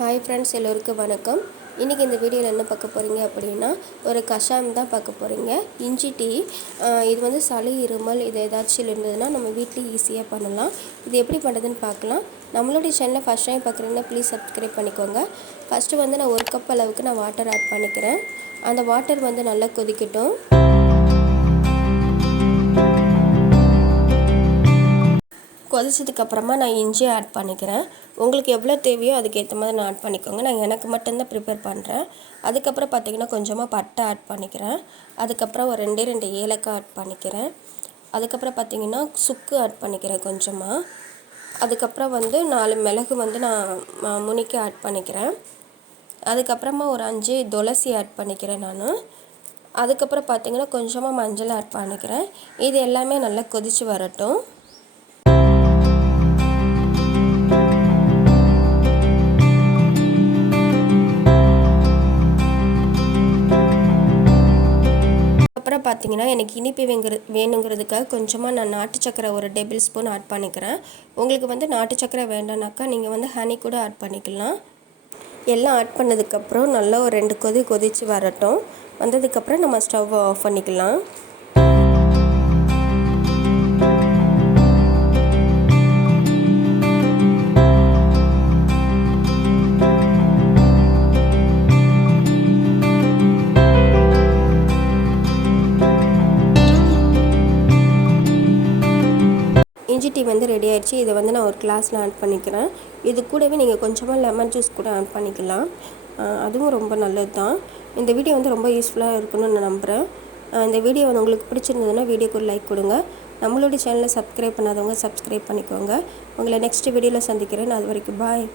Hi friends, எல்லோருக்கும் வணக்கம். இன்றைக்கி இந்த வீடியோவில் என்ன பார்க்க போகிறீங்க அப்படின்னா, ஒரு கஷாயம் தான் பார்க்க போகிறீங்க. இஞ்சி டீ. இது வந்து சளி, இருமல் இது ஏதாச்சும் இருந்ததுன்னா நம்ம வீட்டில் ஈஸியாக பண்ணலாம். இது எப்படி பண்ணுறதுன்னு பார்க்கலாம். நம்மளுடைய சேனலை ஃபஸ்ட் டைம் பார்க்குறீங்கன்னா ப்ளீஸ் சப்ஸ்கிரைப் பண்ணிக்கோங்க. ஃபஸ்ட்டு வந்து நான் 1 கப் அளவுக்கு நான் வாட்டர் ஆட் பண்ணிக்கிறேன். அந்த வாட்டர் வந்து நல்லா கொதிக்கட்டும். கொதிச்சதுக்கப்புறமா நான் இஞ்சி ஆட் பண்ணிக்கிறேன். உங்களுக்கு எவ்வளோ தேவையோ அதுக்கேற்ற மாதிரி நான் ஆட் பண்ணிக்கோங்க. நான் எனக்கு மட்டும்தான் ப்ரிப்பேர் பண்ணுறேன். அதுக்கப்புறம் பார்த்திங்கன்னா கொஞ்சமாக பட்டை ஆட் பண்ணிக்கிறேன். அதுக்கப்புறம் ஒரு 2 ஏலக்காய் ஆட் பண்ணிக்கிறேன். அதுக்கப்புறம் பார்த்திங்கன்னா சுக்கு ஆட் பண்ணிக்கிறேன் கொஞ்சமாக. அதுக்கப்புறம் வந்து 4 மிளகு வந்து நான் முனிக்கி ஆட் பண்ணிக்கிறேன். அதுக்கப்புறமா ஒரு 5 துளசி ஆட் பண்ணிக்கிறேன் நான். அதுக்கப்புறம் பார்த்திங்கன்னா கொஞ்சமாக மஞ்சள் ஆட் பண்ணிக்கிறேன். இது எல்லாமே நல்லா கொதித்து வரட்டும். அப்புறம் பார்த்திங்கன்னா எனக்கு இனிப்பு வேணுங்கிறதுக்காக கொஞ்சமாக நான் நாட்டு சக்கரை ஒரு டேபிள் ஸ்பூன் ஆட் பண்ணிக்கிறேன். உங்களுக்கு வந்து நாட்டு சக்கரை வேண்டானாக்கா நீங்கள் வந்து ஹனி கூட ஆட் பண்ணிக்கலாம். எல்லாம் ஆட் பண்ணதுக்கப்புறம் நல்லா ஒரு 2 கொதித்து வரட்டும். வந்ததுக்கப்புறம் நம்ம ஸ்டவ் ஆஃப் பண்ணிக்கலாம். இஞ்சி டீ வந்து ரெடி ஆகிடுச்சு. இதை வந்து நான் ஒரு கிளாஸில் ஆட் பண்ணிக்கிறேன். இது கூடவே நீங்கள் கொஞ்சமாக லெமன் ஜூஸ் கூட ஆட் பண்ணிக்கலாம். அதுவும் ரொம்ப நல்லது தான். இந்த வீடியோ வந்து ரொம்ப யூஸ்ஃபுல்லாக இருக்குன்னு நான் நம்புகிறேன். இந்த வீடியோ வந்து உங்களுக்கு பிடிச்சிருந்ததுன்னா வீடியோக்கு ஒரு லைக் கொடுங்க. நம்மளுடைய சேனலை சப்ஸ்கிரைப் பண்ணாதவங்க சப்ஸ்கிரைப் பண்ணிக்கோங்க. உங்களை நெக்ஸ்ட் வீடியோவில் சந்திக்கிறேன். அது வரைக்கும் பாய்.